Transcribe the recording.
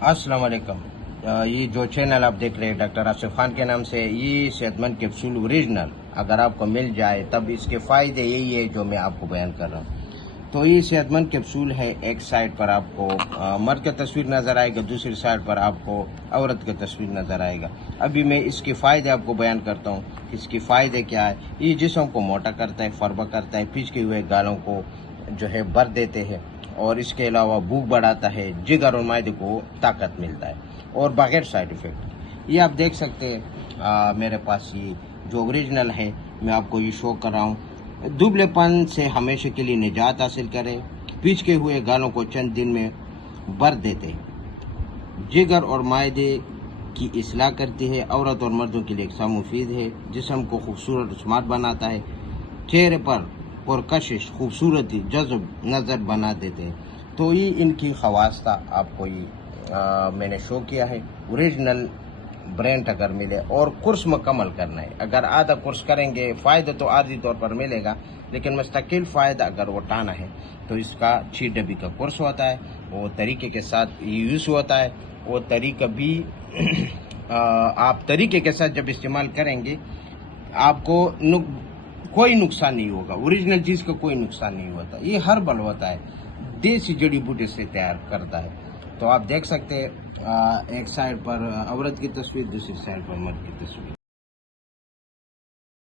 अस्सलाम वालेकुम। ये जो चैनल आप देख रहे हैं डॉक्टर आसिफ खान के नाम से, ये सेहतमंद कैप्सूल ओरिजिनल अगर आपको मिल जाए तब इसके फ़ायदे यही है जो मैं आपको बयान कर रहा हूँ। तो ये सेहतमंद कैप्सूल है। एक साइड पर आपको मर्द का तस्वीर नज़र आएगा, दूसरी साइड पर आपको औरत का तस्वीर नज़र आएगा। अभी मैं इसके फ़ायदे आपको बयान करता हूँ। इसके फ़ायदे क्या है? ये जिस्म को मोटा करता है, फरबा करता है, पिचके हुए गालों को जो है भर देते हैं, और इसके अलावा भूख बढ़ाता है, जिगर और मादे को ताकत मिलता है, और बगैर साइड इफ़ेक्ट। ये आप देख सकते हैं मेरे पास ये जो ओरिजिनल है, मैं आपको ये शो कर रहा हूँ। दुबलेपन से हमेशा के लिए निजात हासिल करें, पिचके हुए गालों को चंद दिन में भर देते, जिगर और मादे की इस्लाह करती है, औरत और मर्दों के लिए एक मुफीद है, जिस्म को खूबसूरत और स्मार्ट बनाता है, चेहरे पर पुरकशिश खूबसूरती जज्ब नज़र बना देते हैं। तो ये इनकी खवास था, आपको ये मैंने शो किया है। ओरिजिनल ब्रांड अगर मिले और कोर्स मुकम्मल करना है, अगर आधा कोर्स करेंगे फ़ायदा तो आधी तौर पर मिलेगा, लेकिन मुस्तकिल फ़ायदा अगर उठाना है तो इसका 6 डबी का कोर्स होता है, वो तरीके के साथ यूज़ होता है। वो तरीका भी आप तरीके के साथ जब इस्तेमाल करेंगे आपको कोई नुकसान नहीं होगा। ओरिजिनल चीज़ का कोई नुकसान नहीं होता। ये हर्बल होता है, देसी जड़ी बूटी से तैयार करता है। तो आप देख सकते हैं एक साइड पर औरत की तस्वीर, दूसरी साइड पर मर्द की तस्वीर।